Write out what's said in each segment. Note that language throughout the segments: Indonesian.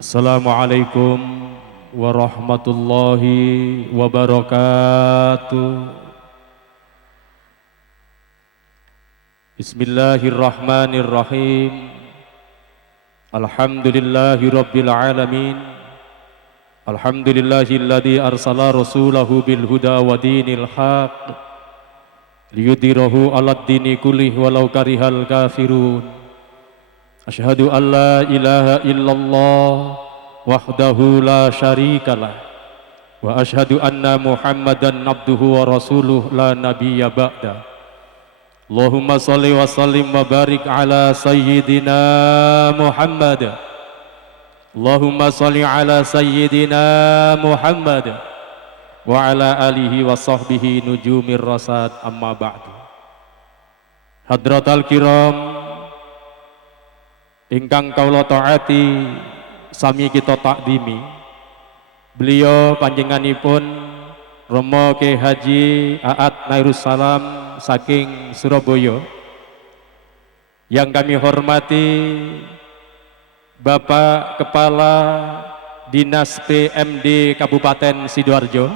Assalamualaikum warahmatullahi wabarakatuh. Bismillahirrahmanirrahim. Alhamdulillahi rabbil alamin. Alhamdulillahilladzi arsala rasulahu bil huda wa dinil haq liyudhhirahu 'alad dini kullih walau karihal kafirun. Asyhadu an la ilaha illallah wahdahu la syarikalah wa asyhadu anna Muhammadan abduhu wa rasuluh la nabiyya ba'da. Allahumma salli wa sallim wa barik ala sayyidina Muhammad. Allahumma salli ala sayyidina Muhammad wa ala alihi wa sahbihi nujumir rasad, amma ba'du. Hadratal kiram ingkang kaula taati sami kita takdimi, beliau panjenenganipun Romo Kyai Haji Aat Nairus Salam saking Surabaya. Yang kami hormati Bapak Kepala Dinas PMD Kabupaten Sidoarjo.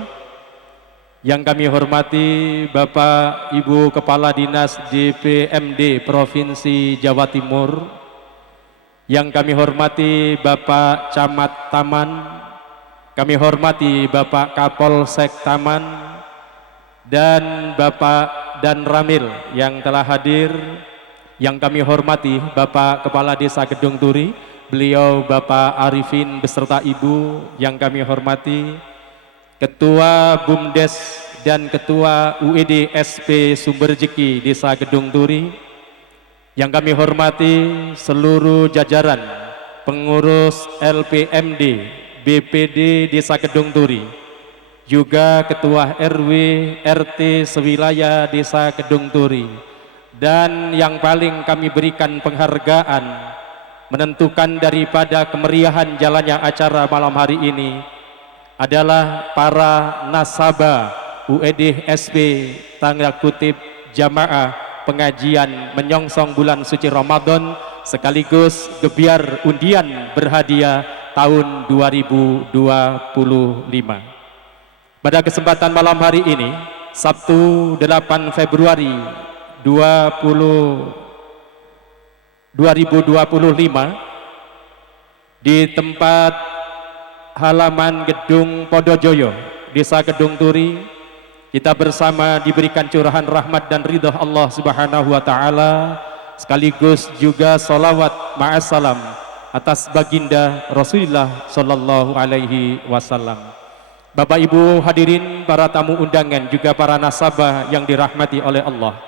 Yang kami hormati Bapak Ibu Kepala Dinas DPMD Provinsi Jawa Timur. Yang kami hormati Bapak Camat Taman, kami hormati Bapak Kapolsek Taman, dan Bapak dan Ramil yang telah hadir. Yang kami hormati Bapak Kepala Desa Gedung Turi, beliau Bapak Arifin beserta Ibu. Yang kami hormati Ketua BUMDes dan Ketua UED SP Sumberjeki Desa Gedung Turi. Yang kami hormati seluruh jajaran pengurus LPMD BPD Desa Gedung Turi, juga Ketua RW RT sewilayah Desa Gedung Turi, dan yang paling kami berikan penghargaan menentukan daripada kemeriahan jalannya acara malam hari ini adalah para nasabah UED SP tanda kutip jamaah pengajian menyongsong bulan suci Ramadan sekaligus gebiar undian berhadiah tahun 2025. Pada kesempatan malam hari ini, Sabtu 8 Februari 2025, di tempat halaman Gedung Podojoyo, Desa Gedung Turi, kita bersama diberikan curahan rahmat dan ridha Allah Subhanahu wa Ta'ala, sekaligus juga salawat ma'assalam atas baginda Rasulullah Sallallahu Alaihi Wasallam. Bapak Ibu hadirin, para tamu undangan, juga para nasabah yang dirahmati oleh Allah,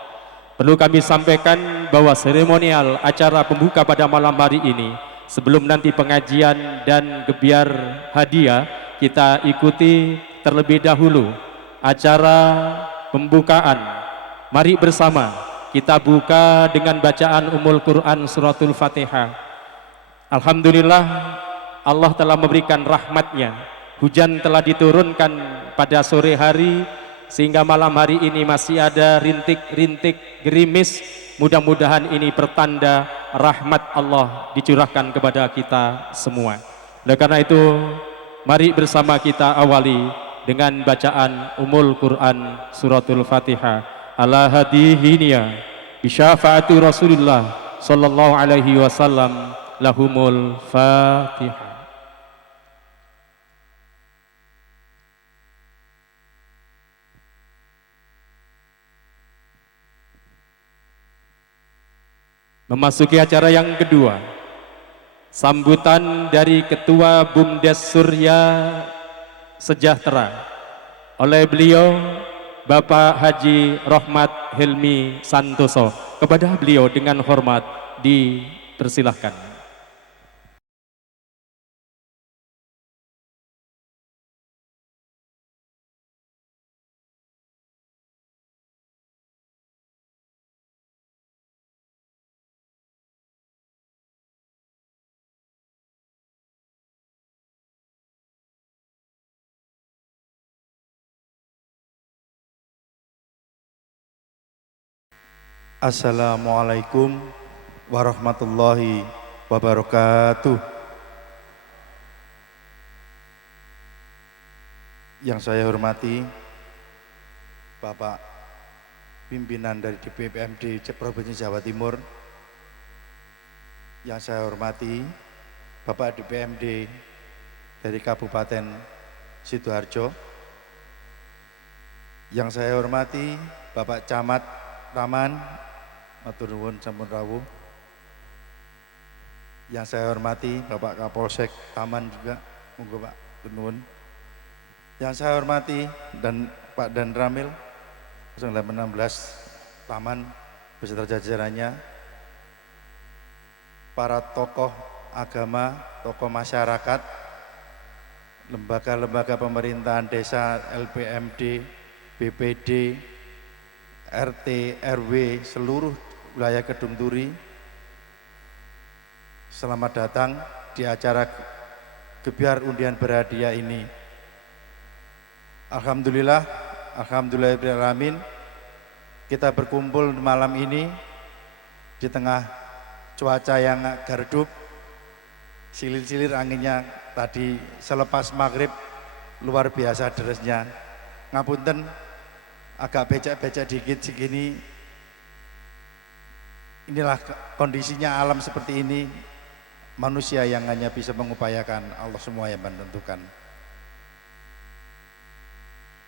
perlu kami sampaikan bahwa seremonial acara pembuka pada malam hari ini, sebelum nanti pengajian dan gebiar hadiah, kita ikuti terlebih dahulu acara pembukaan. Mari bersama kita buka dengan bacaan Ummul Quran Suratul Fatihah. Alhamdulillah, Allah telah memberikan rahmatnya. Hujan telah diturunkan pada sore hari, sehingga malam hari ini masih ada rintik-rintik gerimis. Mudah-mudahan ini pertanda rahmat Allah dicurahkan kepada kita semua. Oleh karena itu, mari bersama kita awali dengan bacaan Ummul Quran Suratul Fatihah. Ala hadihiniya bisyafaati Rasulullah sallallahu alaihi wasallam, lahumul Fatihah. Memasuki acara yang kedua, sambutan dari Ketua BUMDes Surya Sejahtera oleh beliau Bapak Haji Rohmat Helmi Santoso. Kepada beliau dengan hormat dipersilahkan. Assalamualaikum warahmatullahi wabarakatuh. Yang saya hormati Bapak pimpinan dari DPPMD Provinsi Jawa Timur, yang saya hormati Bapak DPMD dari Kabupaten Sidoarjo, yang saya hormati Bapak Camat Taman, matur nuwun sampun rawuh. Yang saya hormati Bapak Kapolsek Taman juga, monggo Pak, nuwun. Yang saya hormati dan Pak Dan Ramil 0816 Taman beserta jajarannya, para tokoh agama, tokoh masyarakat, lembaga-lembaga pemerintahan desa, LPMD, BPD, RT, RW, seluruh wilayah Kedung Turi. Selamat datang di acara Gebyar Undian Berhadiah ini. Alhamdulillah, alhamdulillahirrahmanirrahim, kita berkumpul malam ini di tengah cuaca yang agak redup, silir-silir anginnya tadi selepas maghrib luar biasa derasnya. Ngapunten agak becek-becek dikit segini. Inilah kondisinya alam seperti ini, manusia yang hanya bisa mengupayakan, Allah semua yang menentukan.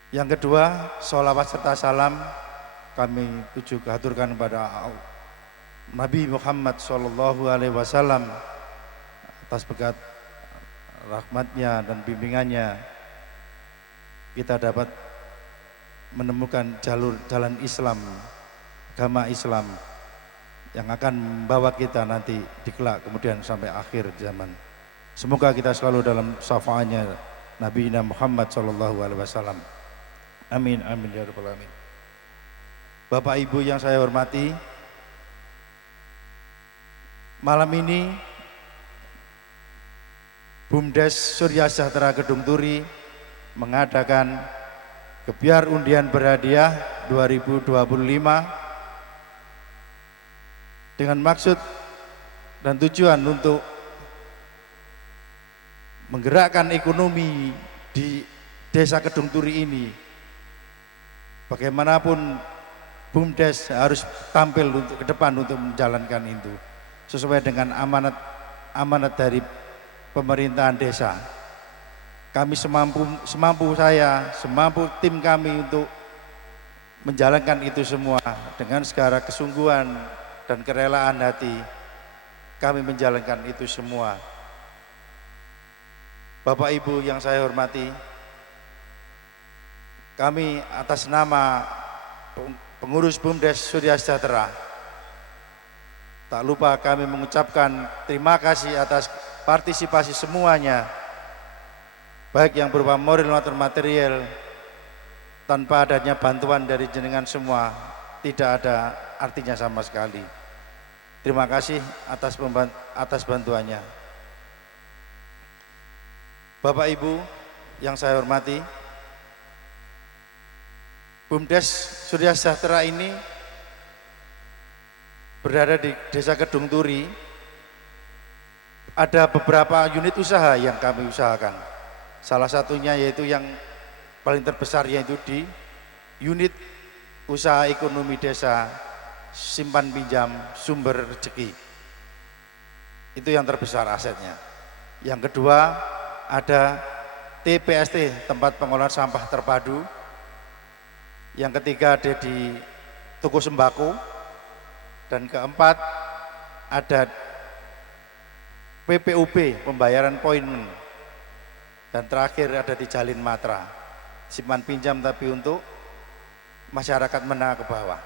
Yang kedua, sholawat serta salam kami haturkan kepada Nabi Muhammad SAW atas berkat rahmatnya dan bimbingannya kita dapat menemukan jalan Islam, agama Islam yang akan membawa kita nanti di kelak kemudian sampai akhir zaman. Semoga kita selalu dalam syafaatnya Nabi Muhammad SAW. Amin, amin ya rabbal alamin. Bapak Ibu yang saya hormati, malam ini BUMDes Surya Sejahtera Kedung Turi mengadakan Gebyar Undian Berhadiah 2025 dengan maksud dan tujuan untuk menggerakkan ekonomi di desa Kedung Turi ini. Bagaimanapun BUMDes harus tampil ke depan untuk menjalankan itu sesuai dengan amanat dari pemerintahan desa. Kami semampu saya, semampu tim kami untuk menjalankan itu semua dengan segala kesungguhan dan kerelaan hati. Kami menjalankan itu semua. Bapak Ibu yang saya hormati, kami atas nama pengurus BUMDes Surya Sejahtera, tak lupa kami mengucapkan terima kasih atas partisipasi semuanya, baik yang berupa moral maupun material. Tanpa adanya bantuan dari jenengan semua, tidak ada artinya sama sekali. Terima kasih atas bantuannya. Bapak Ibu yang saya hormati, BUMDes Surya Sejahtera ini berada di Desa Kedung Turi. Ada beberapa unit usaha yang kami usahakan. Salah satunya yaitu yang paling terbesar, yaitu di unit usaha ekonomi desa simpan pinjam sumber rezeki. Itu yang terbesar asetnya. Yang kedua ada TPST, tempat pengolahan sampah terpadu. Yang ketiga ada di toko sembako, dan keempat ada PPUB, pembayaran poin, dan terakhir ada di Jalin Matra, simpan pinjam tapi untuk masyarakat menengah ke bawah.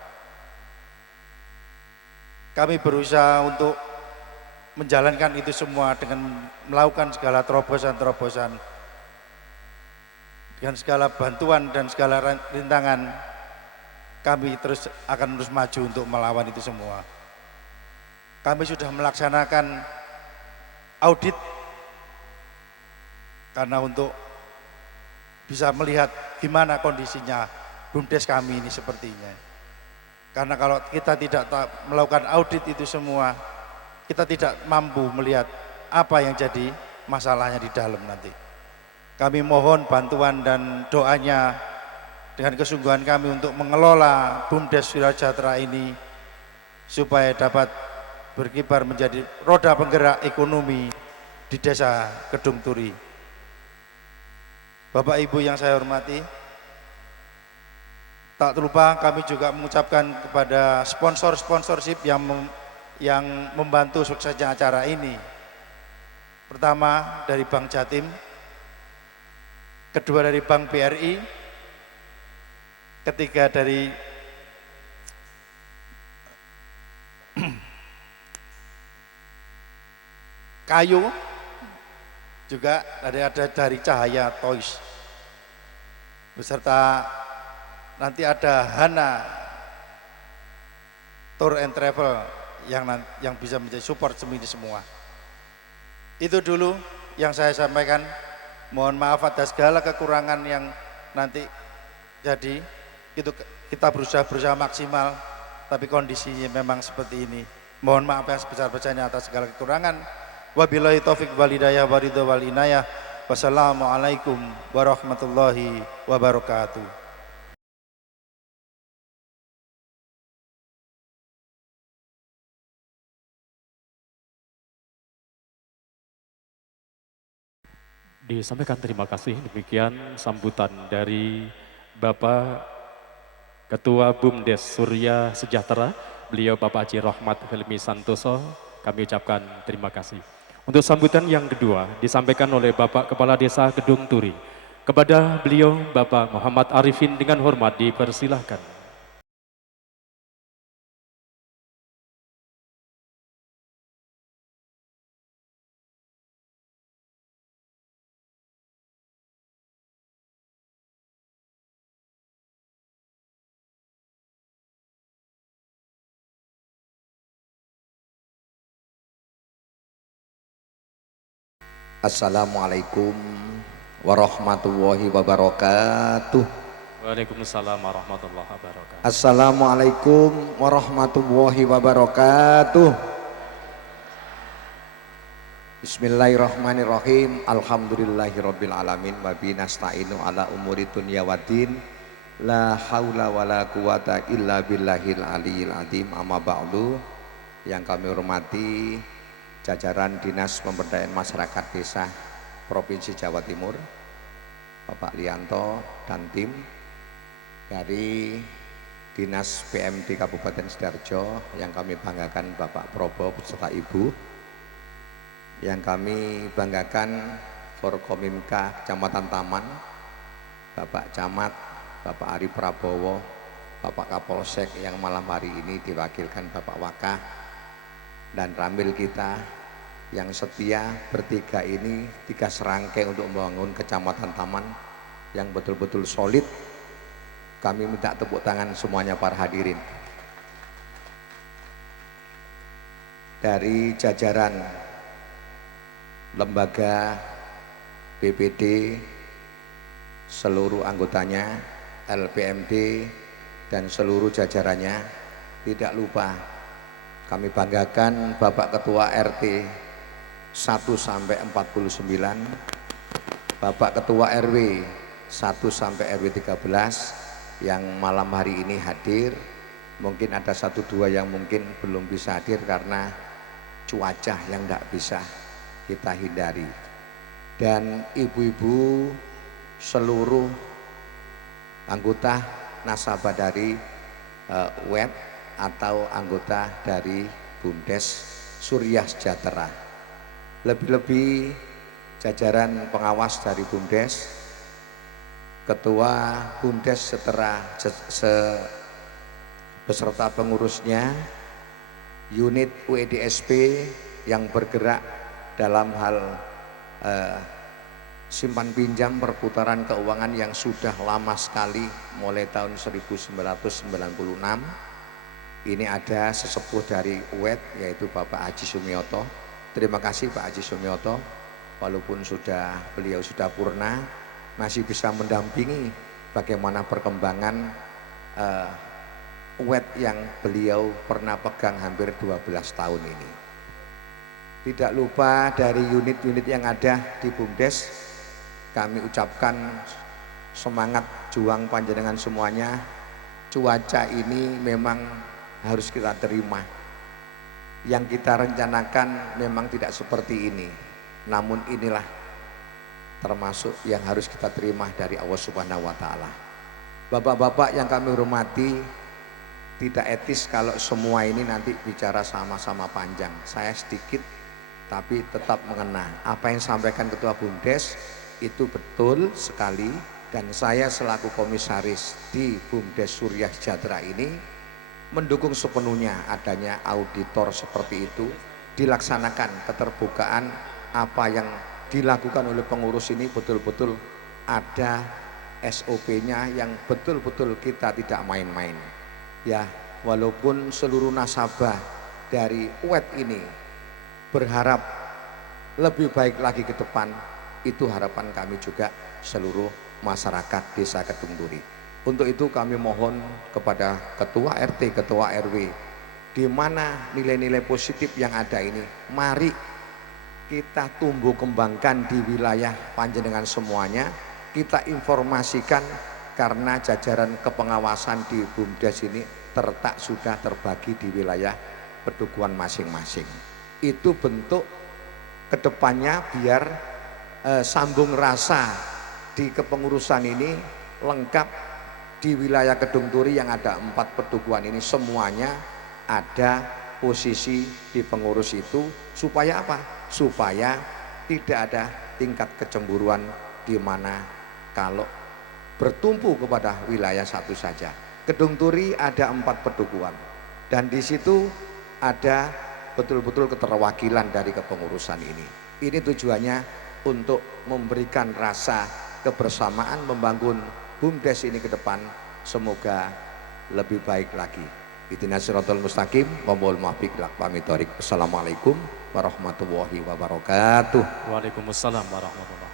Kami berusaha untuk menjalankan itu semua dengan melakukan segala terobosan-terobosan, dengan segala bantuan dan segala rintangan. Kami akan terus maju untuk melawan itu semua. Kami sudah melaksanakan audit karena untuk bisa melihat gimana kondisinya BUMDes kami ini sepertinya. Karena kalau kita tidak melakukan audit itu semua, kita tidak mampu melihat apa yang jadi masalahnya di dalam nanti. Kami mohon bantuan dan doanya dengan kesungguhan kami untuk mengelola BUMDes Wirasejahtera ini supaya dapat berkibar menjadi roda penggerak ekonomi di Desa Kedung Turi. Bapak Ibu yang saya hormati, tak terlupa kami juga mengucapkan kepada sponsor-sponsorship yang membantu suksesnya acara ini. Pertama dari Bank Jatim, kedua dari Bank BRI, ketiga dari Kayu, juga ada dari Cahaya Toys, beserta nanti ada Hana Tour and Travel yang bisa menjadi support ini semua. Itu dulu yang saya sampaikan. Mohon maaf atas segala kekurangan yang nanti jadi. Itu kita berusaha maksimal, tapi kondisinya memang seperti ini. Mohon maaf yang sebesar-besarnya atas segala kekurangan. Wabillahi taufik wal hidayah wa ridho wal inayah. Wassalamualaikum warahmatullahi wabarakatuh. Disampaikan terima kasih, demikian sambutan dari Bapak Ketua BUMDes Surya Sejahtera, beliau Bapak Haji Rahmat Helmi Santoso, kami ucapkan terima kasih. Untuk sambutan yang kedua disampaikan oleh Bapak Kepala Desa Kedung Turi. Kepada beliau Bapak Muhammad Arifin dengan hormat dipersilahkan. Assalamualaikum warahmatullahi wabarakatuh. Waalaikumsalam warahmatullahi wabarakatuh. Assalamualaikum warahmatullahi wabarakatuh. Bismillahirrahmanirrahim. Alhamdulillahirabbil alamin wa bihi nasta'inu ala umuri dunya waddin. La haula wala quwata illa billahil aliyil azim. Amma ba'du. Yang kami hormati jajaran Dinas Pemberdayaan Masyarakat Desa Provinsi Jawa Timur, Bapak Lianto dan tim dari Dinas PMD Kabupaten Sidoarjo, yang kami banggakan Bapak Probo beserta Ibu, yang kami banggakan Forkomimka Kecamatan Taman, Bapak Camat, Bapak Ari Prabowo, Bapak Kapolsek yang malam hari ini diwakilkan Bapak Wakah, dan Ramil kita yang setia bertiga ini, tiga serangkai untuk membangun Kecamatan Taman yang betul-betul solid. Kami minta tepuk tangan semuanya para hadirin. Dari jajaran lembaga BPD, seluruh anggotanya, LPMD dan seluruh jajarannya, tidak lupa kami banggakan Bapak Ketua RT 1 sampai 49, Bapak Ketua RW 1 sampai RW 13 yang malam hari ini hadir. Mungkin ada 1-2 yang mungkin belum bisa hadir karena cuaca yang tidak bisa kita hindari. Dan ibu-ibu seluruh anggota nasabah dari web atau anggota dari BUMDes Surya Sejahtera, lebih-lebih jajaran pengawas dari BUMDes, Ketua BUMDes beserta pengurusnya, unit UEDSP yang bergerak dalam hal simpan pinjam perputaran keuangan yang sudah lama sekali, mulai tahun 1996. Ini ada sesepuh dari UED yaitu Bapak Haji Sumioto. Terima kasih Pak Haji Sumioto, walaupun beliau sudah purna, masih bisa mendampingi bagaimana perkembangan UED yang beliau pernah pegang hampir 12 tahun ini. Tidak lupa dari unit-unit yang ada di BUMDes, kami ucapkan semangat juang panjenengan semuanya. Cuaca ini memang harus kita terima. Yang kita rencanakan memang tidak seperti ini. Namun inilah termasuk yang harus kita terima dari Allah Subhanahu wa taala. Bapak-bapak yang kami hormati, tidak etis kalau semua ini nanti bicara sama-sama panjang. Saya sedikit tapi tetap mengena. Apa yang disampaikan Ketua BUMDes itu betul sekali, dan saya selaku komisaris di BUMDes Surya Sejahtera ini mendukung sepenuhnya adanya auditor seperti itu, dilaksanakan keterbukaan. Apa yang dilakukan oleh pengurus ini betul-betul ada SOP-nya yang betul-betul kita tidak main-main. Ya, walaupun seluruh nasabah dari UED ini berharap lebih baik lagi ke depan, itu harapan kami juga seluruh masyarakat Desa Kedung Turi. Untuk itu kami mohon kepada Ketua RT, Ketua RW, di mana nilai-nilai positif yang ada ini, mari kita tumbuh kembangkan di wilayah panjenengan semuanya. Kita informasikan, karena jajaran kepengawasan di BUMDes ini sudah terbagi di wilayah pedukuhan masing-masing. Itu bentuk kedepannya biar sambung rasa di kepengurusan ini lengkap. Di wilayah Kedung Turi yang ada 4 pedukuhan ini semuanya ada posisi di pengurus itu, supaya apa? Supaya tidak ada tingkat kecemburuan di mana kalau bertumpu kepada wilayah satu saja. Kedung Turi ada 4 pedukuhan dan di situ ada betul-betul keterwakilan dari kepengurusan ini. Ini tujuannya untuk memberikan rasa kebersamaan, membangun BUMDes ini ke depan semoga lebih baik lagi. Ihdinas siratal mustaqim, wa mohon maaf bila pamit. Assalamualaikum warahmatullahi wabarakatuh. Waalaikumsalam warahmatullahi wabarakatuh.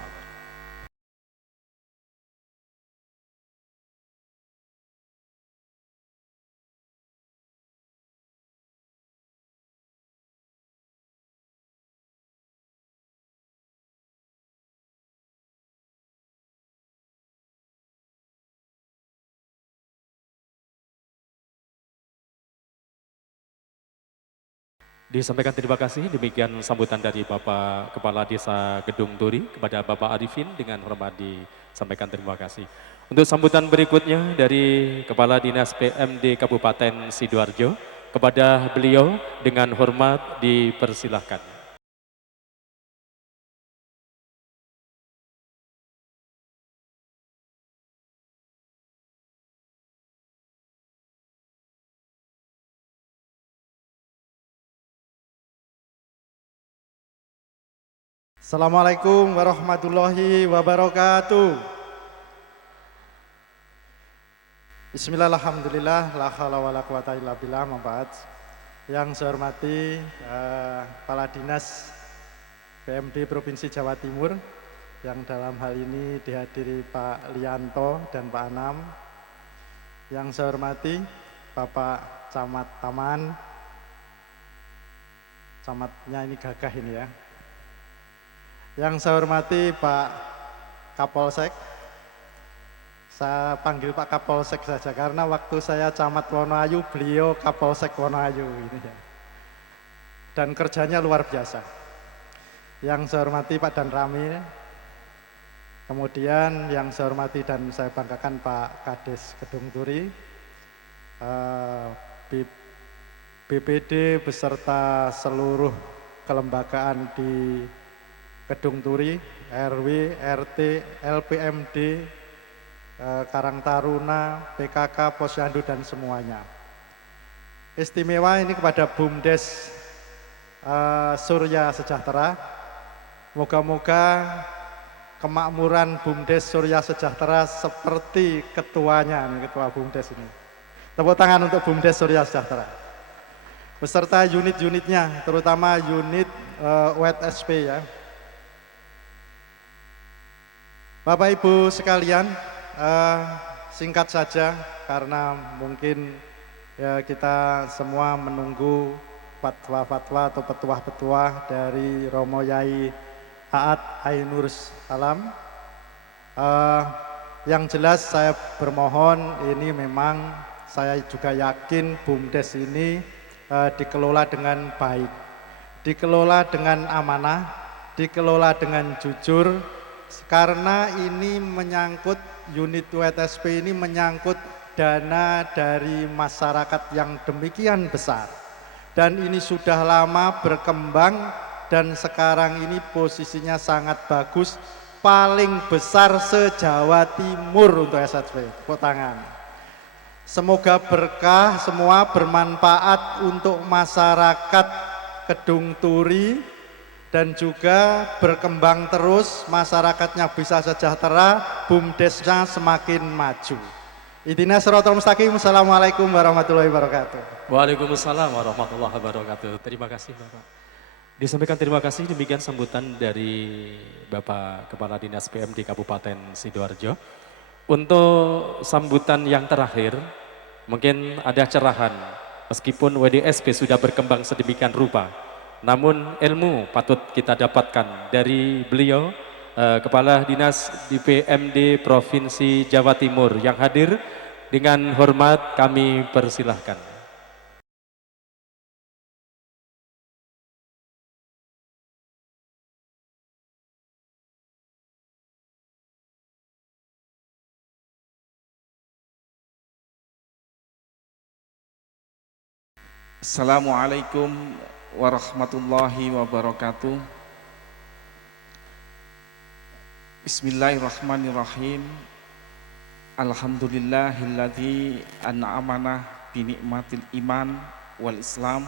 Disampaikan terima kasih, demikian sambutan dari Bapak Kepala Desa Kedung Turi kepada Bapak Arifin, dengan hormat disampaikan terima kasih. Untuk sambutan berikutnya dari Kepala Dinas PMD Kabupaten Sidoarjo, kepada beliau dengan hormat dipersilahkan. Assalamualaikum warahmatullahi wabarakatuh. Bismillah, alhamdulillah, la haula wala quwata illa billah, mabad. Yang saya hormati Kepala Dinas PMD Provinsi Jawa Timur, yang dalam hal ini dihadiri Pak Lianto dan Pak Anam. Yang saya hormati Bapak Camat Taman, camatnya ini gagah ini ya. Yang saya hormati Pak Kapolsek, saya panggil Pak Kapolsek saja karena waktu saya Camat Wonoayu, beliau Kapolsek Wonoayu ini ya. Dan kerjanya luar biasa. Yang saya hormati Pak Dan Ramil, kemudian yang saya hormati dan saya banggakan Pak Kades Kedung Turi, BPD beserta seluruh kelembagaan di Kedung Turi, RW, RT, LPMD, Karang Taruna, PKK, Posyandu dan semuanya. Istimewa ini kepada BUMDes Surya Sejahtera. Moga-moga kemakmuran BUMDes Surya Sejahtera seperti ketuanya, nih, Ketua BUMDes ini. Tepuk tangan untuk BUMDes Surya Sejahtera. Beserta unit-unitnya, terutama unit UED SP ya. Bapak Ibu sekalian, singkat saja karena mungkin ya kita semua menunggu fatwa-fatwa atau petuah-petuah dari Romo Yai Haat Ainur Salam Eh, yang jelas saya bermohon, ini memang saya juga yakin BUMDes ini dikelola dengan baik, dikelola dengan amanah, dikelola dengan jujur, karena ini menyangkut unit WTSP ini menyangkut dana dari masyarakat yang demikian besar, dan ini sudah lama berkembang dan sekarang ini posisinya sangat bagus, paling besar se-Jawa Timur untuk SHP. Tepuk tangan. Semoga berkah, semua bermanfaat untuk masyarakat Kedung Turi dan juga berkembang terus, masyarakatnya bisa sejahtera, BUMDesnya semakin maju. Ihdinas shiratal mustaqim. Assalamualaikum warahmatullahi wabarakatuh. Waalaikumsalam warahmatullahi wabarakatuh. Terima kasih Bapak. Disampaikan terima kasih, demikian sambutan dari Bapak Kepala Dinas PMD Kabupaten Sidoarjo. Untuk sambutan yang terakhir, mungkin ada cerahan, meskipun WDSP sudah berkembang sedemikian rupa, namun ilmu patut kita dapatkan dari beliau, Kepala Dinas di PMD Provinsi Jawa Timur yang hadir. Dengan hormat kami persilahkan. Assalamualaikum warahmatullahi wabarakatuh. Bismillahirrahmanirrahim. Alhamdulillahilladzi an'amana bi ni'matil iman wal islam.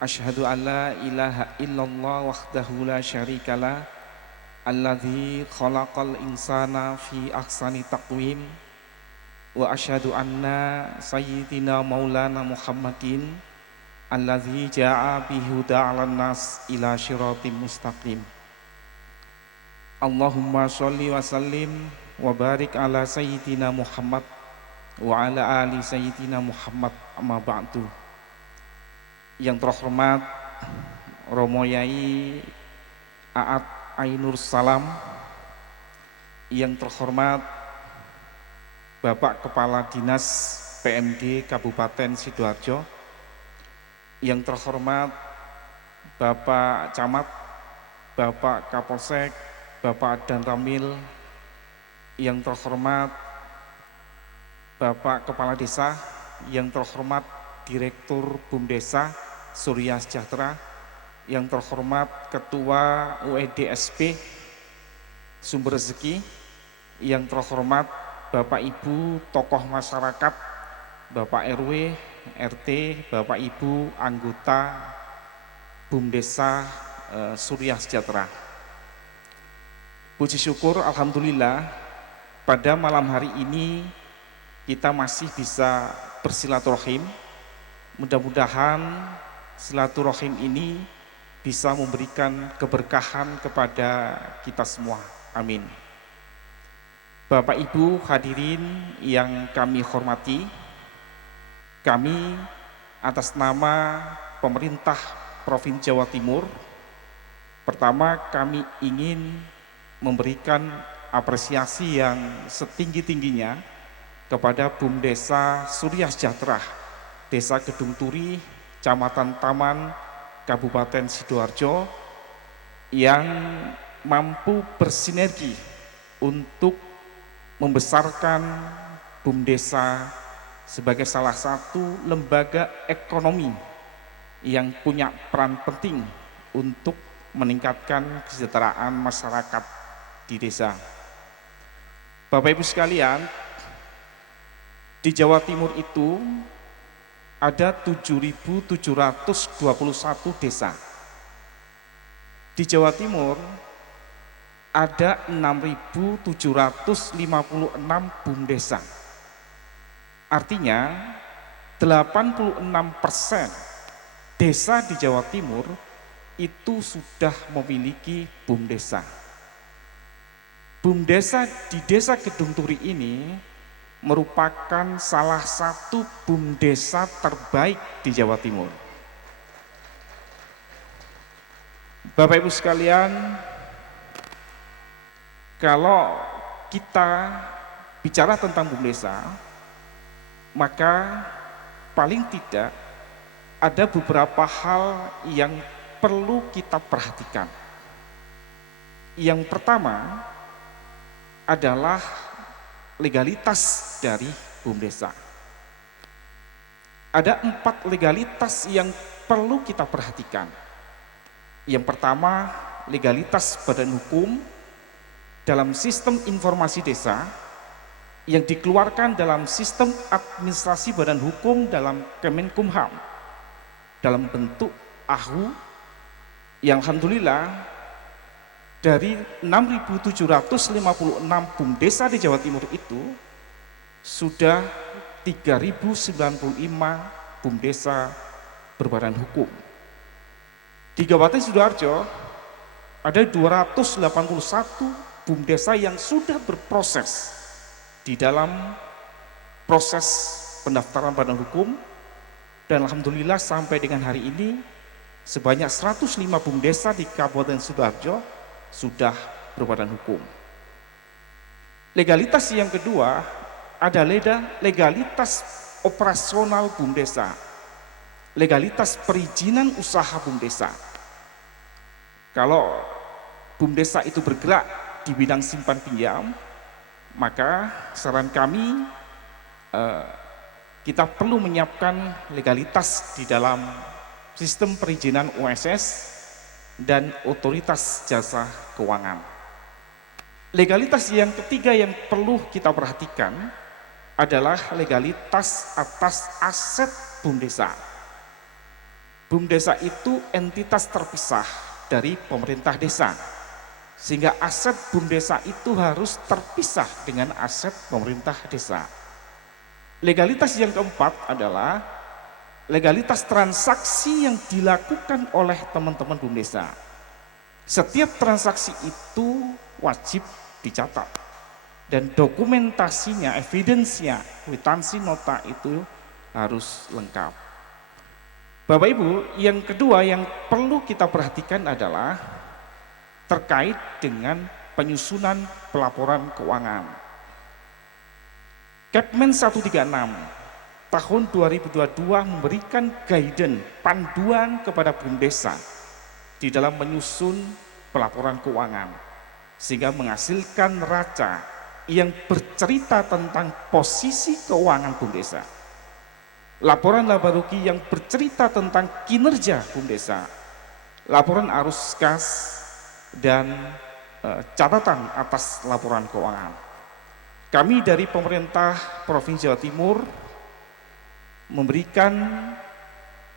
Asyhadu an la ilaha illallah wahdahu la syarikalah, alladzi khalaqal insana fi ahsani taqwim. Wa asyhadu anna sayyidina maulana Muhammadin alladzi ja'a bihuda 'alan nas ila syiratim mustaqim. Allahumma sholli wa sallim wa barik ala sayyidina Muhammad wa ala ali sayyidina Muhammad, amma ba'du. Yang terhormat Romo Yai Aat Ainur Salam, yang terhormat Bapak Kepala Dinas PMD Kabupaten Sidoarjo, yang terhormat Bapak Camat, Bapak Kapolsek, Bapak Dan Ramil, yang terhormat Bapak Kepala Desa, yang terhormat Direktur BUMDesa Surya Sejahtera, yang terhormat Ketua UEDSP Sumber Rezeki, yang terhormat Bapak Ibu tokoh masyarakat, Bapak RW, RT, Bapak Ibu anggota BUMDesa Surya Sejahtera. Puji syukur alhamdulillah pada malam hari ini kita masih bisa bersilaturahim. Mudah-mudahan silaturahim ini bisa memberikan keberkahan kepada kita semua. Amin. Bapak Ibu hadirin yang kami hormati, kami atas nama pemerintah Provinsi Jawa Timur, pertama kami ingin memberikan apresiasi yang setinggi-tingginya kepada BUMDesa Surya Sejahtera, Desa Kedung Turi, Kecamatan Taman, Kabupaten Sidoarjo, yang mampu bersinergi untuk membesarkan BUMDesa sebagai salah satu lembaga ekonomi yang punya peran penting untuk meningkatkan kesejahteraan masyarakat di desa. Bapak Ibu sekalian, di Jawa Timur itu ada 7.721 desa. Di Jawa Timur ada 6.756 BUMDesa. Artinya 86% desa di Jawa Timur itu sudah memiliki BUMDesa. BUMDesa di Desa Kedung Turi ini merupakan salah satu BUMDesa terbaik di Jawa Timur. Bapak Ibu sekalian, kalau kita bicara tentang BUMDESA, maka paling tidak ada beberapa hal yang perlu kita perhatikan. Yang pertama adalah legalitas dari BUMDESA. Ada 4 legalitas yang perlu kita perhatikan. Yang pertama, legalitas badan hukum dalam sistem informasi desa yang dikeluarkan dalam sistem administrasi badan hukum dalam Kemenkumham dalam bentuk AHU yang alhamdulillah dari 6.756 BUMDESA di Jawa Timur itu sudah 3.095 BUMDESA berbadan hukum. Di Kabupaten Sidoarjo ada 281 BUMDESA yang sudah berproses di dalam proses pendaftaran badan hukum, dan alhamdulillah sampai dengan hari ini sebanyak 105 BUMDESA di Kabupaten Sidoarjo sudah berbadan hukum. Legalitas yang kedua ada legalitas operasional BUMDESA, legalitas perizinan usaha BUMDESA. Kalau BUMDESA itu bergerak di bidang simpan pinjam, maka saran kami kita perlu menyiapkan legalitas di dalam sistem perizinan OSS dan otoritas jasa keuangan. Legalitas yang ketiga yang perlu kita perhatikan adalah legalitas atas aset BUMDESA. BUMDESA itu entitas terpisah dari pemerintah desa, sehingga aset BUMDESA itu harus terpisah dengan aset pemerintah desa. Legalitas yang keempat adalah legalitas transaksi yang dilakukan oleh teman-teman BUMDESA. Setiap transaksi itu wajib dicatat dan dokumentasinya, evidensinya, kwitansi nota itu harus lengkap. Bapak Ibu, yang kedua yang perlu kita perhatikan adalah terkait dengan penyusunan pelaporan keuangan. Kepmen 136 tahun 2022 memberikan guidance, panduan kepada BUMDESA di dalam menyusun pelaporan keuangan, sehingga menghasilkan neraca yang bercerita tentang posisi keuangan BUMDESA, laporan laba rugi yang bercerita tentang kinerja BUMDESA, laporan arus kas, dan catatan atas laporan keuangan. Kami dari pemerintah Provinsi Jawa Timur memberikan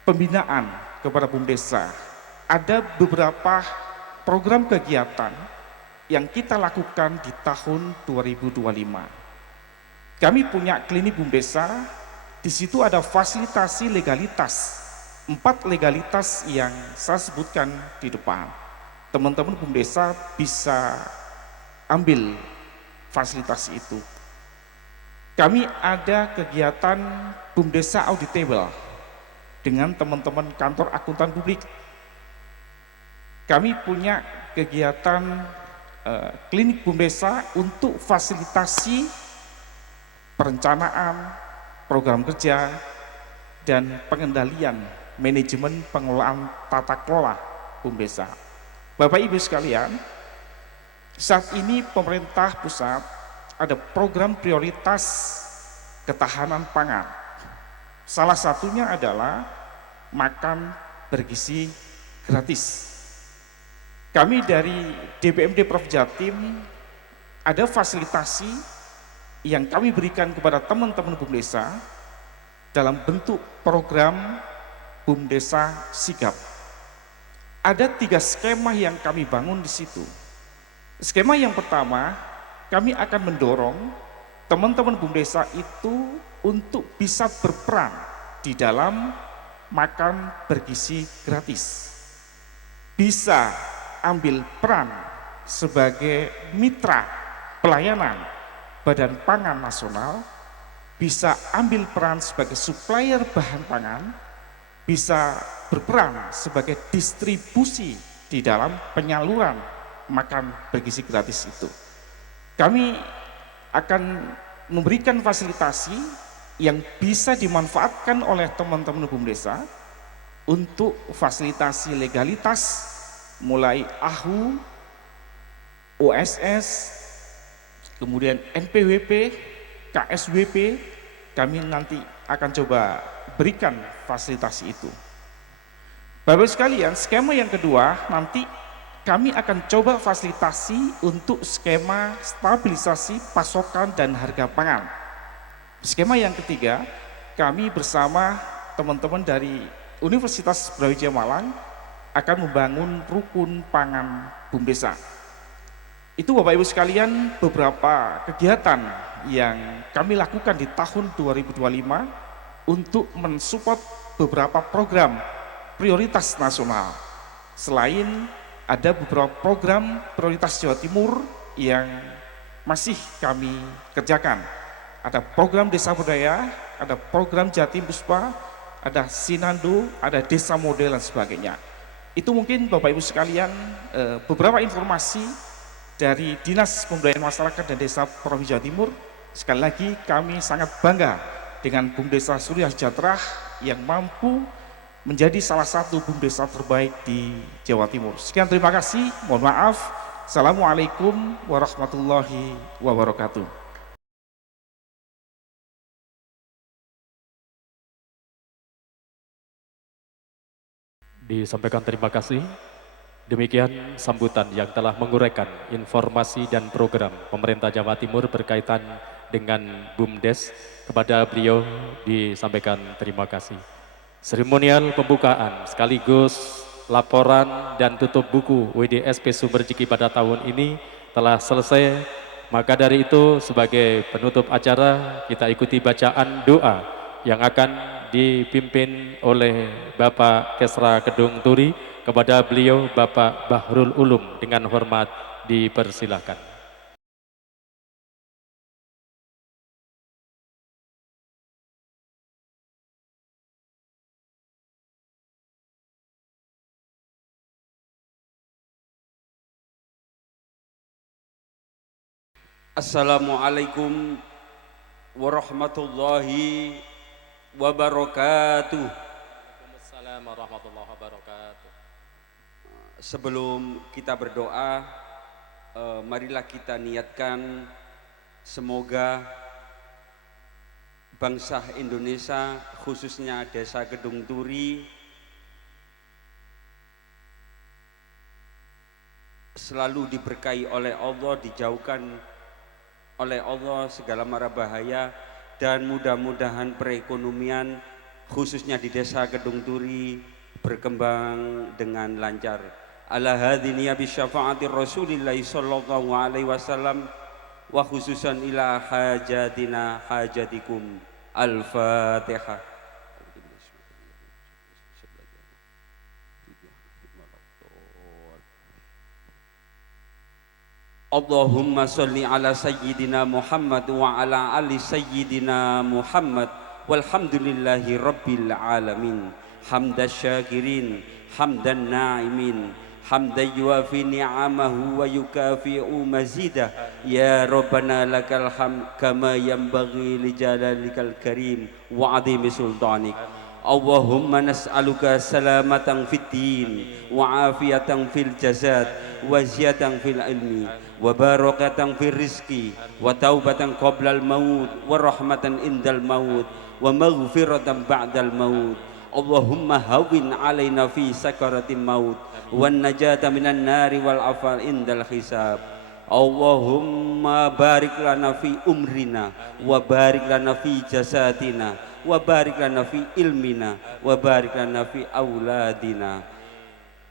pembinaan kepada BUMDESA. Ada beberapa program kegiatan yang kita lakukan di tahun 2025. Kami punya klinik BUMDESA, di situ ada fasilitasi legalitas, 4 legalitas yang saya sebutkan di depan. Teman-teman BUMDESA bisa ambil fasilitas itu. Kami ada kegiatan BUMDESA auditable dengan teman-teman kantor akuntan publik. Kami punya kegiatan klinik BUMDESA untuk fasilitasi perencanaan, program kerja, dan pengendalian manajemen pengelolaan tata kelola BUMDESA. Bapak Ibu sekalian, saat ini pemerintah pusat ada program prioritas ketahanan pangan. Salah satunya adalah makan bergizi gratis. Kami dari DPMD Prof Jatim ada fasilitasi yang kami berikan kepada teman-teman BUMDESA dalam bentuk program BUMDESA Sigap. Ada 3 skema yang kami bangun di situ. Skema yang pertama, kami akan mendorong teman-teman BUMDESA itu untuk bisa berperan di dalam makan bergizi gratis. Bisa ambil peran sebagai mitra pelayanan Badan Pangan Nasional, bisa ambil peran sebagai supplier bahan pangan, bisa berperan sebagai distribusi di dalam penyaluran makan bergizi gratis itu. Kami akan memberikan fasilitasi yang bisa dimanfaatkan oleh teman-teman BUM desa untuk fasilitasi legalitas mulai AHU, OSS, kemudian NPWP, KSWP, kami nanti akan coba berikan fasilitasi itu. Bapak sekalian, skema yang kedua nanti kami akan coba fasilitasi untuk skema stabilisasi pasokan dan harga pangan. Skema yang ketiga, kami bersama teman-teman dari Universitas Brawijaya Malang akan membangun rukun pangan BUM desa. Itu Bapak Ibu sekalian beberapa kegiatan yang kami lakukan di tahun 2025 untuk mensupport beberapa program prioritas nasional. Selain ada beberapa program prioritas Jawa Timur yang masih kami kerjakan. Ada program Desa Budaya, ada program Jatim Puspa, ada Sinando, ada Desa Model dan sebagainya. Itu mungkin Bapak Ibu sekalian beberapa informasi dari Dinas Pemberdayaan Masyarakat dan Desa Provinsi Jawa Timur. Sekali lagi kami sangat bangga dengan BUM Desa Surya Sejahtera yang mampu menjadi salah satu BUM desa terbaik di Jawa Timur. Sekian, terima kasih, mohon maaf. Assalamualaikum warahmatullahi wabarakatuh. Disampaikan terima kasih. Demikian sambutan yang telah menguraikan informasi dan program pemerintah Jawa Timur berkaitan dengan BUMDes. Kepada beliau disampaikan terima kasih. Seremonial pembukaan sekaligus laporan dan tutup buku WDSP Sumberjiki pada tahun ini telah selesai. Maka dari itu sebagai penutup acara kita ikuti bacaan doa yang akan dipimpin oleh Bapak Kesra Kedung Turi. Kepada beliau Bapak Bahrul Ulum dengan hormat dipersilahkan. Assalamualaikum warahmatullahi wabarakatuh. Waalaikumsalam warahmatullahi wabarakatuh. Sebelum kita berdoa, marilah kita niatkan semoga bangsa Indonesia, khususnya Desa Kedung Turi, selalu diberkahi oleh Allah, dijauhkan oleh Allah segala mara bahaya, dan mudah-mudahan perekonomian khususnya di Desa Kedung Turi berkembang dengan lancar. Ala hadiniya bi syafaati Rasulillah sallallahu alaihi wasallam wa khususan ila hajatina hajatikum. Al-Fatihah. Allahumma salli ala sayyidina Muhammad wa ala ali sayyidina Muhammad walhamdulillahi rabbil alamin. Hamdan syakirin, hamdan na'imin, hamdan yuafi ni'amahu wa yukafi'u mazidah. Ya Rabbana lakal hamd kama yanbaghi li jalalikal karim wa adhimi sultanik. Allahumma nas'aluka salamatan fid din wa afiyatan fil jasad wa ziyatan fil ilmi wa barakatan fil rizki wa taubatan qabla al maut wa rahmatan indal maut wa maghfiratan ba'dal maut. Allahumma hawwin alaina fi sakaratil maut wan najata minan nari wal afal indal hisab. Allahumma barik lana fi umrina wa barik lana fi jasadina wa barik lana fi ilmina wa barik lana fi auladina.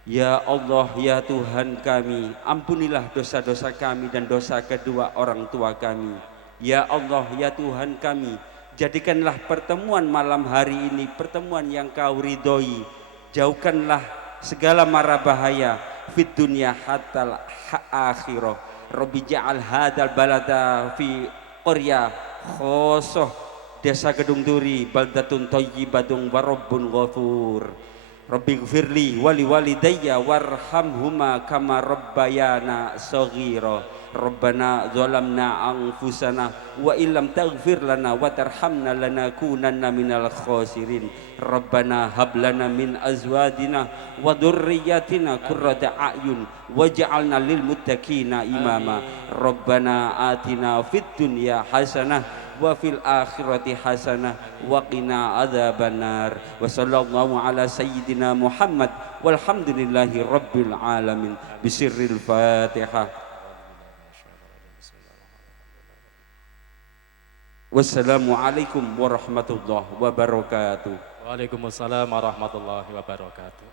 Ya Allah, ya Tuhan kami, ampunilah dosa-dosa kami dan dosa kedua orang tua kami. Ya Allah, ya Tuhan kami, jadikanlah pertemuan malam hari ini pertemuan yang Kau ridhoi. Jauhkanlah segala mara bahaya fid dunya hatta akhirah. Rabbi ja'al hadal balada fi qarya khosoh Desa Kedung Turi baldatun thayyibatun wa rabbun ghafur. Rabbighfirli wa liwalidayya warhamhuma kama rabbayana shaghira. Rabbana zalamna anfusana wa illam taghfir lana wa tarhamna lanakunanna minal khasirin. Rabbana hab lana min azwajina wa dhurriyyatina qurrata a'yun waj'alna lil muttaqina imama. Rabbana atina fid dunya hasanah wa fil akhirati hasanah wa qina adzabannar. Wa sallallahu ala sayyidina Muhammad walhamdulillahi rabbil alamin. Bisirril Fatihah. Wassalamualaikum warahmatullahi wabarakatuh. Waalaikumsalam warahmatullahi wabarakatuh.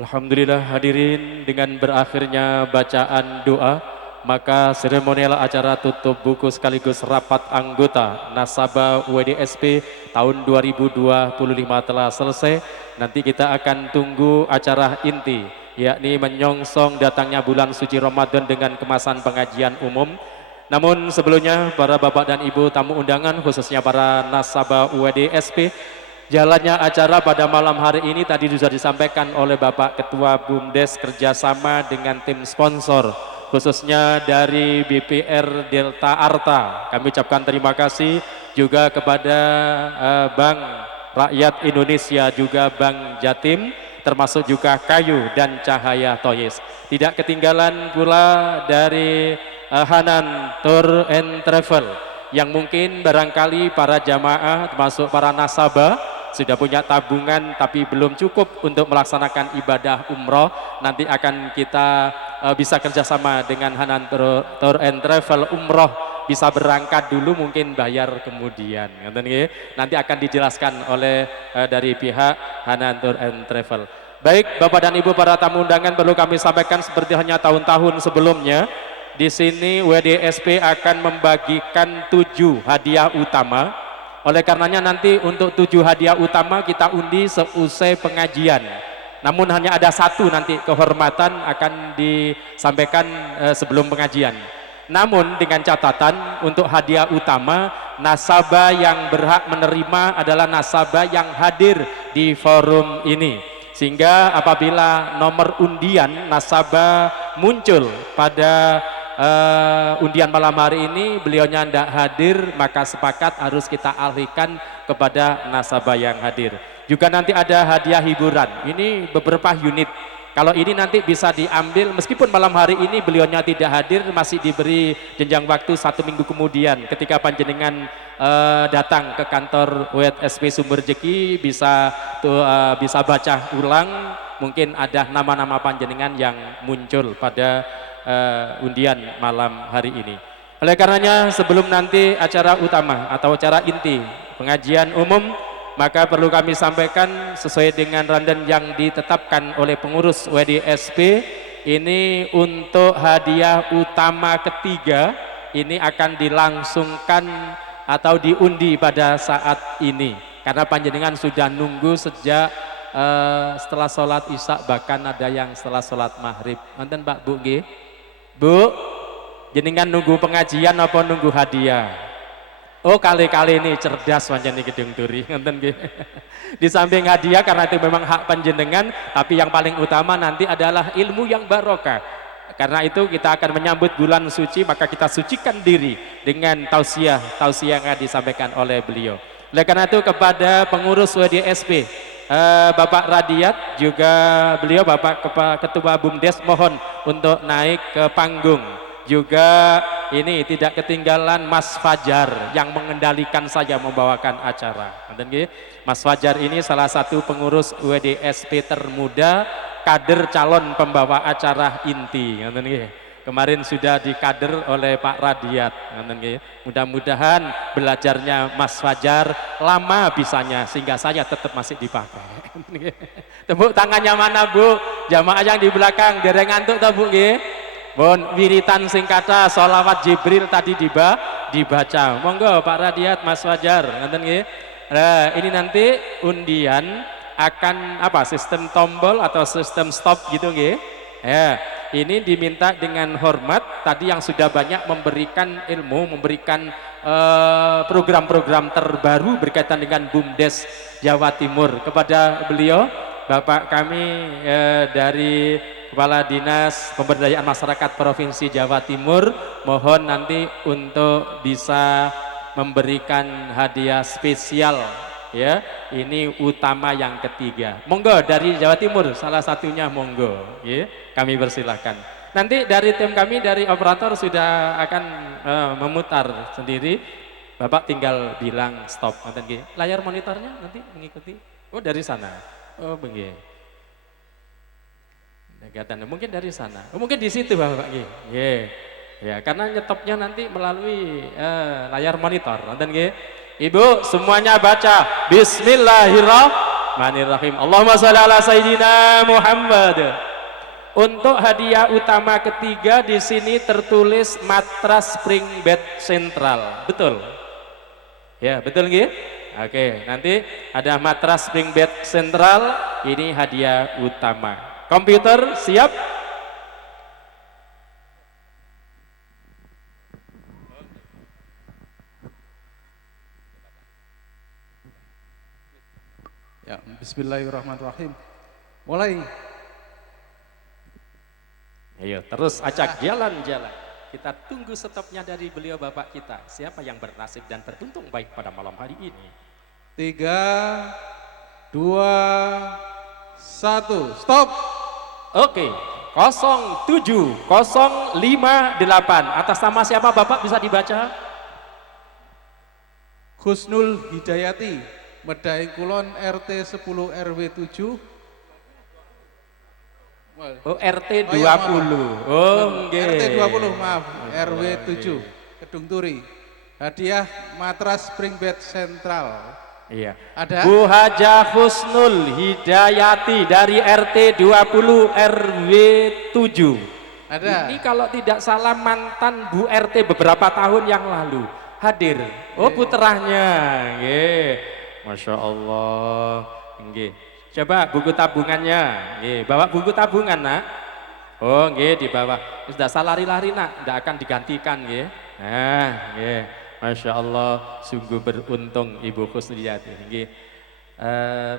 Alhamdulillah hadirin, dengan berakhirnya bacaan doa, maka seremonial acara tutup buku sekaligus rapat anggota Nasabah WDSP tahun 2025 telah selesai. Nanti kita akan tunggu acara inti, yakni menyongsong datangnya bulan suci Ramadan dengan kemasan pengajian umum. Namun sebelumnya para bapak dan ibu tamu undangan, khususnya para nasabah WDSP, jalannya acara pada malam hari ini tadi sudah disampaikan oleh Bapak Ketua BUMDes kerjasama dengan tim sponsor, khususnya dari BPR Delta Arta. Kami ucapkan terima kasih juga kepada Bank Rakyat Indonesia, juga Bank Jatim, termasuk juga Kayu dan Cahaya Toyes. Tidak ketinggalan pula dari Hanan Tour and Travel, yang mungkin barangkali para jamaah termasuk para nasabah sudah punya tabungan tapi belum cukup untuk melaksanakan ibadah umroh. Nanti akan kita bisa kerjasama dengan Hanan Tour and Travel umroh, bisa berangkat dulu mungkin bayar kemudian. Nanti akan dijelaskan oleh dari pihak Hanan Tour and Travel. Baik Bapak dan Ibu para tamu undangan, perlu kami sampaikan seperti hanya tahun-tahun sebelumnya, di sini WDSP akan membagikan 7 hadiah utama. Oleh karenanya nanti untuk 7 hadiah utama kita undi seusai pengajian. Namun hanya ada 1 nanti kehormatan akan disampaikan sebelum pengajian. Namun dengan catatan untuk hadiah utama, nasabah yang berhak menerima adalah nasabah yang hadir di forum ini. Sehingga apabila nomor undian nasabah muncul pada undian malam hari ini, beliaunya tidak hadir, maka sepakat harus kita alihkan kepada nasabah yang hadir. Juga nanti ada hadiah hiburan, ini beberapa unit. Kalau ini nanti bisa diambil meskipun malam hari ini beliaunya tidak hadir, masih diberi jenjang waktu 1 minggu kemudian ketika panjenengan datang ke kantor WDSP Sumberjeki, bisa baca ulang, mungkin ada nama-nama panjenengan yang muncul pada undian malam hari ini. Oleh karenanya sebelum nanti acara utama atau acara inti pengajian umum, maka perlu kami sampaikan sesuai dengan rundown yang ditetapkan oleh pengurus WDSP, ini untuk hadiah utama ketiga ini akan dilangsungkan atau diundi pada saat ini, karena panjenengan sudah nunggu sejak setelah sholat isya, bahkan ada yang setelah sholat maghrib. Nonton Pak Bu G, Bu, jenengan nunggu pengajian apa nunggu hadiah? Oh, kali-kali ini cerdas panjenengan di Gedung Duri, nonton G. Di samping hadiah karena itu memang hak panjenengan, tapi yang paling utama nanti adalah ilmu yang barokah. Karena itu kita akan menyambut bulan suci, maka kita sucikan diri dengan tausiah yang akan disampaikan oleh beliau. Oleh karena itu kepada pengurus WDSP, Bapak Radiat, juga beliau Bapak Ketua BUMDes, mohon untuk naik ke panggung. Juga ini tidak ketinggalan Mas Fajar yang mengendalikan saya membawakan acara. Mas Fajar ini salah satu pengurus WDSP termuda, kader calon pembawa acara inti. Kemarin sudah dikader oleh Pak Radiat. Mudah-mudahan belajarnya Mas Fajar lama bisanya sehingga saya tetap masih dipakai. Tepuk tangannya mana Bu? Jamaah yang di belakang dereng ngantuk toh Bu nggih? Bon, wiritan singkata sholawat Jibril tadi dibaca. Monggo Pak Radiat, Mas Fajar, nonton nggih. Nah, ini nanti undian akan apa? Sistem tombol atau sistem stop gitu nggih. Ya, ini diminta dengan hormat tadi yang sudah banyak memberikan ilmu, memberikan program-program terbaru berkaitan dengan BUMDes Jawa Timur. Kepada beliau, Bapak kami dari Kepala Dinas Pemberdayaan Masyarakat Provinsi Jawa Timur, mohon nanti untuk bisa memberikan hadiah spesial ya. Ini utama yang ketiga. Monggo dari Jawa Timur salah satunya, monggo ya. Kami persilahkan. Nanti dari tim kami dari operator sudah akan memutar sendiri. Bapak tinggal bilang stop. Layar monitornya nanti mengikuti. Oh dari sana. Oh begini. Mungkin dari sana. Oh, mungkin di situ Bapak. Ya, karena nyetopnya nanti melalui layar monitor. Ibu semuanya baca Bismillahirrahmanirrahim. Allahumma sholli ala Sayyidina Muhammad. Untuk hadiah utama ketiga di sini tertulis matras spring bed sentral. Betul? Ya, betul nggih? Oke, nanti ada matras spring bed sentral, ini hadiah utama. Komputer siap? Ya, bismillahirrahmanirrahim. Mulai. Ayo, terus acak jalan-jalan. Kita tunggu stopnya dari beliau Bapak kita. Siapa yang bernasib dan beruntung baik pada malam hari ini? 3, 2, 1, stop. Oke, 07058. Atas nama siapa Bapak bisa dibaca? Husnul Hidayati, Medaeng Kulon RT 10 RW 7. Oh, RT 20. Ya, oh, nggih. RT 20, maaf, RW 7, Kedung Turi. Hadiah matras spring bed sentral. Iya. Ada? Bu Hajah Husnul Hidayati dari RT 20 RW 7. Ada. Ini kalau tidak salah mantan Bu RT beberapa tahun yang lalu hadir. Oh, puteranya. Nggih. Masya Allah. Nggih. Coba buku tabungannya. Nggih, bawa buku tabungan, Nak. Oh, nggih, di bawah. Sudah salah lari-lari, Nak, tidak akan digantikan, nggih. Nah, nggih. Masya Allah, sungguh beruntung Ibu Husniyati. Nggih.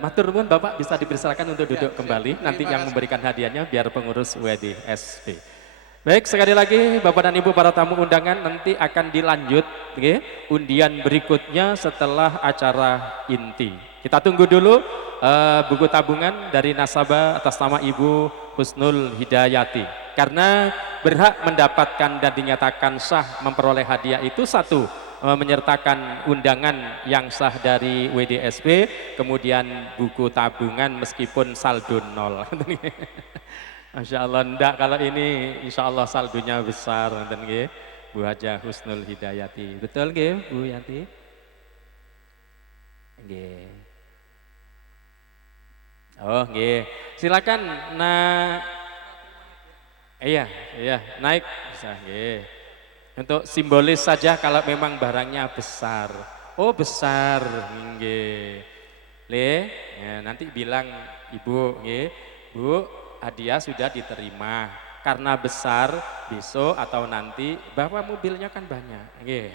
Matur nuwun Bapak bisa dipersilakan untuk duduk kembali. Nanti yang memberikan hadiahnya biar pengurus WDSP. Baik, sekali lagi Bapak dan Ibu para tamu undangan, nanti akan dilanjut nggih, undian berikutnya setelah acara inti. Kita tunggu dulu buku tabungan dari nasabah atas nama Ibu Husnul Hidayati. Karena berhak mendapatkan dan dinyatakan sah memperoleh hadiah itu satu, menyertakan undangan yang sah dari WDSP, kemudian buku tabungan meskipun saldo 0. Masya Allah, enggak, kalau ini insya Allah saldonya besar. Bu Hajah Husnul Hidayati. Betul nggih Bu Yanti? Nggih. Oh nggih, silakan. Nah, iya naik bisa nggih. Untuk simbolis saja kalau memang barangnya besar. Oh besar, nggih. Ya, nanti bilang Ibu, nggih, Bu, hadiah sudah diterima. Karena besar, besok atau nanti bawa mobilnya kan banyak, nggih.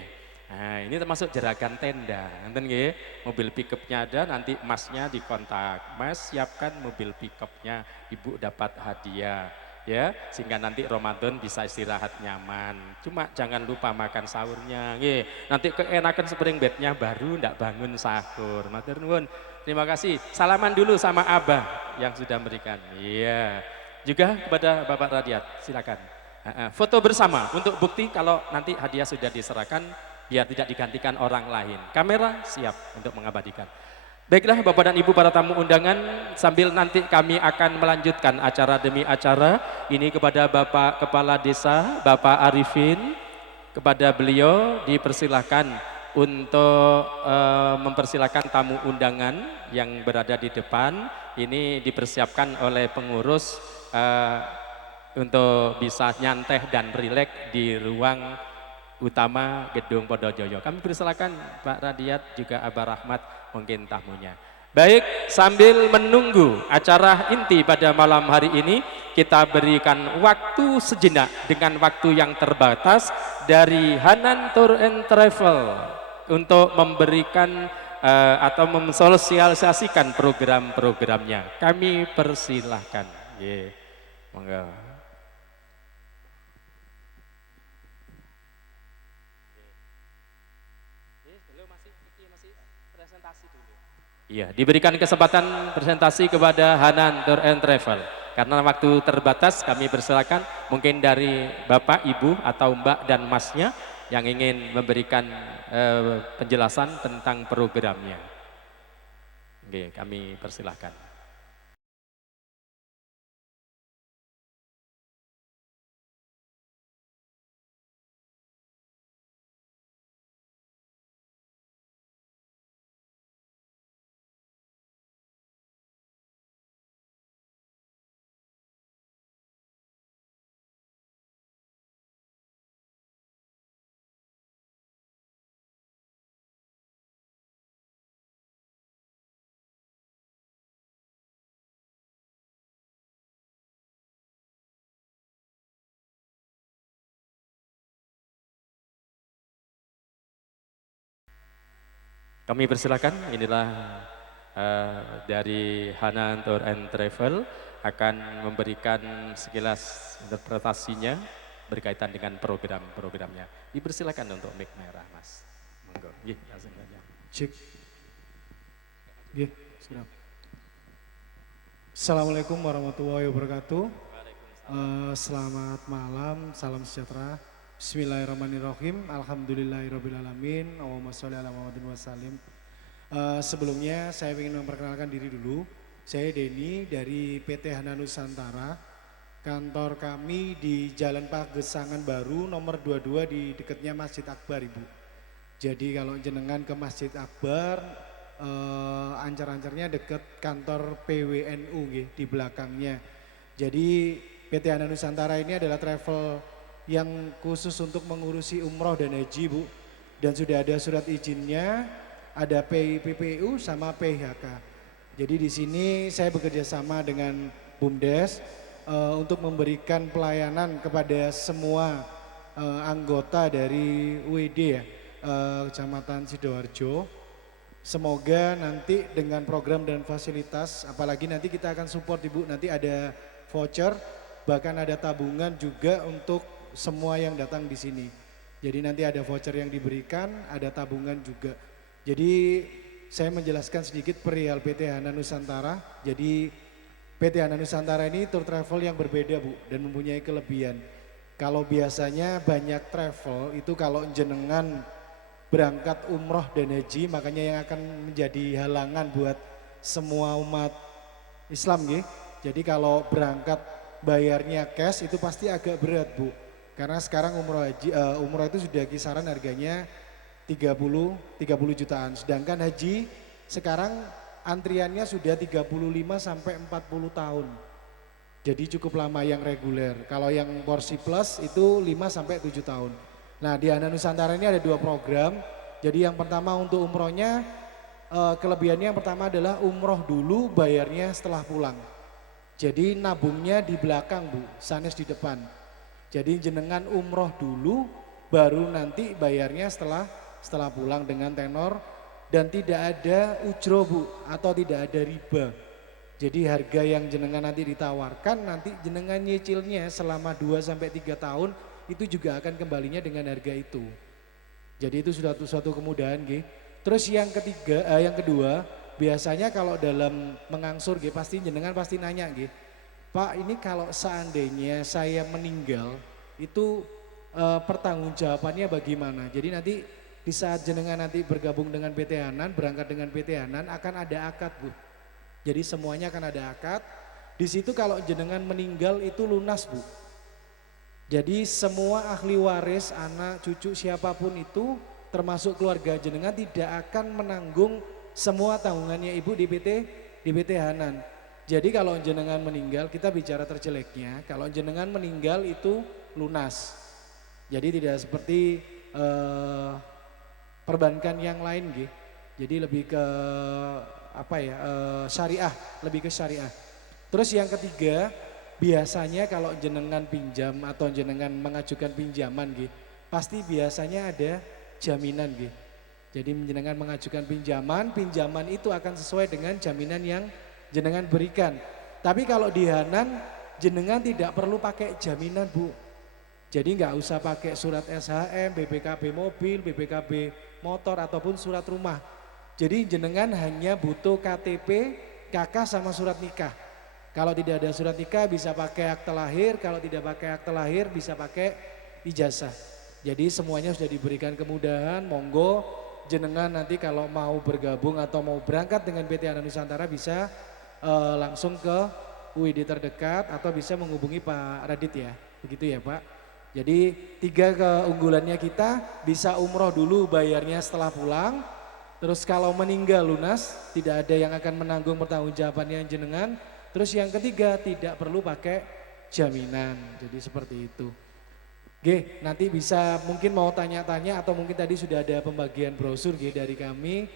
Nah, ini termasuk jeragan tenda, nanti nggih, mobil pickupnya ada, nanti Masnya dikontak, Mas siapkan mobil pickupnya, Ibu dapat hadiah, ya, sehingga nanti Ramadan bisa istirahat nyaman. Cuma jangan lupa makan sahurnya, nggih. Nanti keenakan spring bednya baru ndak bangun sahur. Matur nuwun. Terima kasih. Salaman dulu sama Abah yang sudah memberikan. Iya. Juga kepada Bapak Radiat, silakan. Foto bersama untuk bukti kalau nanti hadiah sudah diserahkan, biar tidak digantikan orang lain. Kamera siap untuk mengabadikan. Baiklah Bapak dan Ibu para tamu undangan, sambil nanti kami akan melanjutkan acara demi acara. Ini kepada Bapak Kepala Desa, Bapak Arifin, kepada beliau dipersilahkan untuk mempersilahkan tamu undangan yang berada di depan. Ini dipersiapkan oleh pengurus untuk bisa nyantai dan rileks di ruang utama Gedung Podojoyo. Kami persilakan Pak Radiat juga Abah Rahmat mungkin tamunya. Baik, sambil menunggu acara inti pada malam hari ini, kita berikan waktu sejenak dengan waktu yang terbatas dari Hanan Tour and Travel untuk memberikan atau mensosialisasikan program-programnya. Kami persilahkan. Monggo. Iya, diberikan kesempatan presentasi kepada Hanan Tour and Travel. Karena waktu terbatas, kami persilakan mungkin dari Bapak, Ibu, atau Mbak dan Masnya yang ingin memberikan penjelasan tentang programnya. Oke, kami persilahkan. Kami persilakan, inilah dari Hanan Tour and Travel akan memberikan sekilas interpretasinya berkaitan dengan program-programnya. Dipersilakan untuk mic merah, Mas. Monggo. Langsung saja. Cek. Siap. Assalamualaikum warahmatullahi wabarakatuh. Selamat malam, salam sejahtera. Bismillahirrahmanirrahim. Alhamdulillahirrahmanirrahim. Allahumma sholli ala Muhammadin wa sallim. Sebelumnya saya ingin memperkenalkan diri dulu. Saya Denny dari PT Hanan Nusantara. Kantor kami di Jalan Pagesangan Baru nomor 22 di dekatnya Masjid Akbar, Ibu. Jadi kalau jenengan ke Masjid Akbar, ancar-ancarnya dekat kantor PWNU di belakangnya. Jadi PT Hanan Nusantara ini adalah travel yang khusus untuk mengurusi umroh dan haji, Bu. Dan sudah ada surat izinnya, ada PPU sama PHK. Jadi di sini saya bekerja sama dengan BUMDes untuk memberikan pelayanan kepada semua anggota dari UED Kecamatan Sidoarjo. Semoga nanti dengan program dan fasilitas, apalagi nanti kita akan support Ibu, nanti ada voucher, bahkan ada tabungan juga untuk semua yang datang di sini. Jadi nanti ada voucher yang diberikan, ada tabungan juga. Jadi saya menjelaskan sedikit perihal PT Hanan Nusantara. Jadi PT Hanan Nusantara ini tour travel yang berbeda, Bu, dan mempunyai kelebihan. Kalau biasanya banyak travel itu kalau jenengan berangkat umroh dan haji, makanya yang akan menjadi halangan buat semua umat Islam, gitu. Jadi kalau berangkat bayarnya cash itu pasti agak berat, Bu. Karena sekarang umroh itu sudah kisaran harganya 30 jutaan. Sedangkan haji sekarang antriannya sudah 35 sampai 40 tahun. Jadi cukup lama yang reguler. Kalau yang porsi plus itu 5 sampai 7 tahun. Nah, di Hanan Nusantara ini ada 2 program. Jadi yang pertama untuk umrohnya, kelebihannya yang pertama adalah umroh dulu, bayarnya setelah pulang. Jadi nabungnya di belakang, Bu, sanes di depan. Jadi jenengan umroh dulu, baru nanti bayarnya setelah pulang dengan tenor dan tidak ada ujro, Bu, atau tidak ada riba. Jadi harga yang jenengan nanti ditawarkan, nanti jenengan nyicilnya selama 2-3 tahun itu juga akan kembalinya dengan harga itu. Jadi itu sudah suatu kemudahan, gitu. Terus yang kedua, biasanya kalau dalam mengangsur, gitu, pasti jenengan pasti nanya, gitu. Pak, ini kalau seandainya saya meninggal, itu pertanggungjawabannya bagaimana? Jadi nanti di saat jenengan nanti bergabung dengan PT Hanan, berangkat dengan PT Hanan akan ada akad, Bu. Jadi semuanya akan ada akad. Di situ kalau jenengan meninggal itu lunas, Bu. Jadi semua ahli waris, anak, cucu, siapapun itu, termasuk keluarga jenengan tidak akan menanggung semua tanggungannya Ibu di PT Hanan. Jadi kalau jenengan meninggal, kita bicara terjeleknya, kalau jenengan meninggal itu lunas. Jadi tidak seperti perbankan yang lain, gitu. Jadi lebih ke syariah, lebih ke syariah. Terus yang ketiga, biasanya kalau jenengan pinjam atau jenengan mengajukan pinjaman gitu, pasti biasanya ada jaminan gitu. Jadi jenengan mengajukan pinjaman, pinjaman itu akan sesuai dengan jaminan yang jenengan berikan. Tapi kalau di Hanan jenengan tidak perlu pakai jaminan Bu. Jadi nggak usah pakai surat SHM, BPKB mobil, BPKB motor ataupun surat rumah. Jadi jenengan hanya butuh KTP, KK sama surat nikah. Kalau tidak ada surat nikah bisa pakai akte lahir, kalau tidak pakai akte lahir bisa pakai ijazah. Jadi semuanya sudah diberikan kemudahan, monggo jenengan nanti kalau mau bergabung atau mau berangkat dengan PT Hanan Nusantara bisa langsung ke UID terdekat atau bisa menghubungi Pak Radit ya, begitu ya Pak. Jadi 3 keunggulannya kita bisa umroh dulu bayarnya setelah pulang, terus kalau meninggal lunas tidak ada yang akan menanggung pertanggungjawabannya jenengan. Terus yang ketiga tidak perlu pakai jaminan, jadi seperti itu. Oke, nanti bisa mungkin mau tanya-tanya atau mungkin tadi sudah ada pembagian brosur dari kami.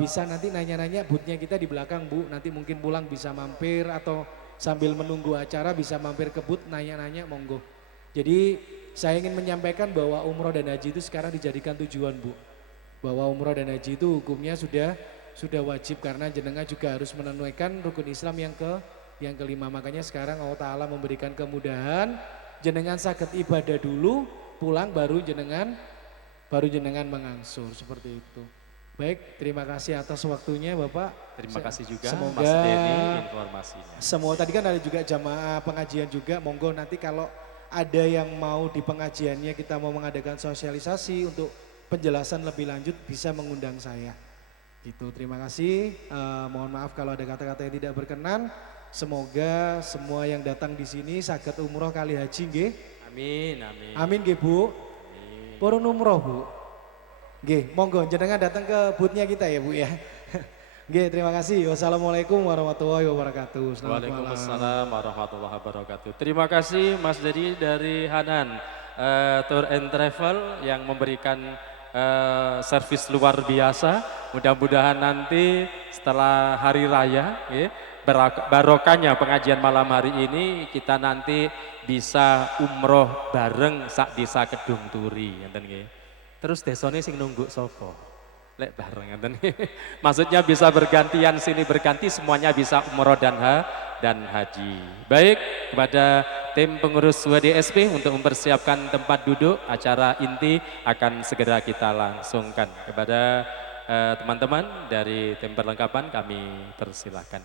Bisa nanti nanya-nanya boothnya kita di belakang Bu, nanti mungkin pulang bisa mampir atau sambil menunggu acara bisa mampir ke booth nanya-nanya monggo. Jadi saya ingin menyampaikan bahwa umroh dan haji itu sekarang dijadikan tujuan Bu. Bahwa umroh dan haji itu hukumnya sudah wajib karena jenengan juga harus menunaikan rukun Islam yang kelima. Makanya sekarang Allah Ta'ala memberikan kemudahan, jenengan sakit ibadah dulu, pulang baru jenengan mengangsur seperti itu. Baik, terima kasih atas waktunya Bapak. Terima kasih juga semoga, Mas Denny informasinya. Semua tadi kan ada juga jamaah pengajian juga, monggo nanti kalau ada yang mau di pengajiannya kita mau mengadakan sosialisasi untuk penjelasan lebih lanjut bisa mengundang saya. Gitu, terima kasih. Mohon maaf kalau ada kata-kata yang tidak berkenan. Semoga semua yang datang di sini saged umroh kali haji nggih. Amin, amin. Amin nggih Bu. Purun umroh Bu. Nggih, monggo jenengan datang ke boothnya kita ya Bu ya. Nggih, terima kasih. Wassalamualaikum warahmatullahi wabarakatuh. Selamat Waalaikumsalam warahmatullahi wabarakatuh. Terima kasih Mas Dedi dari Hanan Tour and Travel yang memberikan servis luar biasa. Mudah-mudahan nanti setelah hari raya barokahnya pengajian malam hari ini kita nanti bisa umroh bareng sak desa Kedung Turi ngeten nggih. Terus desone sing nunggu sapa? Lek bareng ngeten. Maksudnya bisa bergantian sini berganti semuanya bisa umroh dan haji. Baik, kepada tim pengurus WDSP untuk mempersiapkan tempat duduk, acara inti akan segera kita langsungkan. Kepada teman-teman dari tim perlengkapan kami persilahkan.